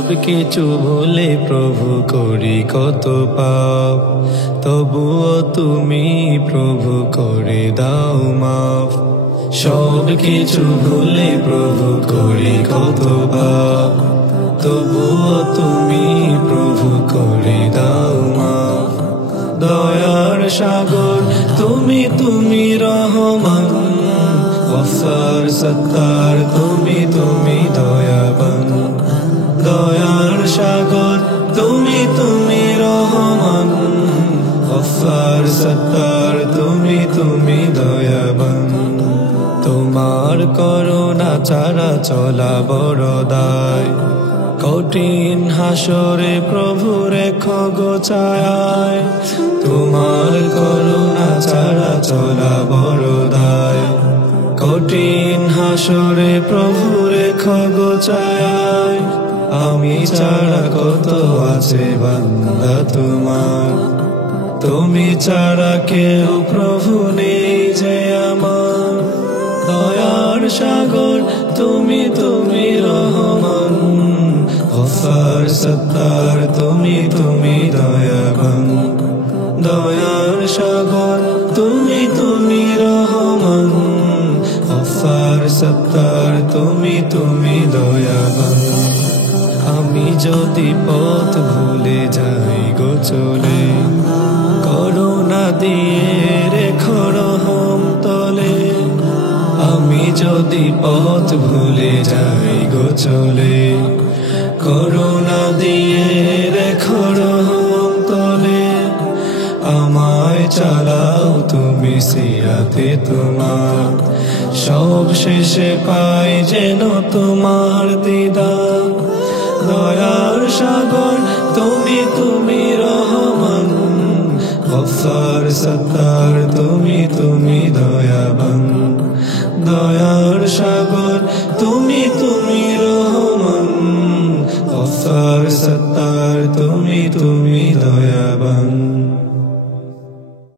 সব কিছু ভুলে প্রভু করি কত পাপ, তবুও তুমি প্রভু করে দাও মাফ। সব কিছু ভুলে প্রভু করি কত পাপ, তবুও তুমি প্রভু করে দাও মাফ। দয়ার সাগর তুমি, তুমি রহমান, গফফার সত্তার তুমি, তুমি দয়াবান। দয়ার সাগর তুমি, তুমি রহমান, গফফার সত্তার তুমি, তুমি দয়াবান। তোমার করুণা ছাড়া চলা বড় দায়, কঠিন হাসরে প্রভু রেখো গো ছায়ায়। তোমার করুণা ছাড়া চলা বড় দায়, কঠিন হাসরে প্রভু রেখো গো ছায়ায়। আমি ছাড়া কত আছে বান্দা তোমার, তুমি ছাড়া কেউ প্রভু নেই যে আমার। দয়ার সাগর তুমি, তুমি রহমান, গফফার সত্তার তুমি, তুমি দয়াবান। দয়ার সাগর তুমি, তুমি রহমান, গফফার সত্তার তুমি, তুমি দয়াবান। আমি যদি পথ ভুলে যাই গো চলে, করুণা দিয়ে রেখো রহম তলে। আমি যদি পথ ভুলে যাই গো চলে, করুণা দিয়ে রেখো রহম তলে। আমায় চালাও তুমি সিরাতে তোমার, সব শেষে পাই যেন তোমার দিদার। দয়ার সাগর তুমি, তুমি রহমান, গফফার সত্তার তুমি, তুমি দয়াবান। দয়ার সাগর তুমি, তুমি রহমান, গফফার সত্তার তুমি, তুমি দয়া।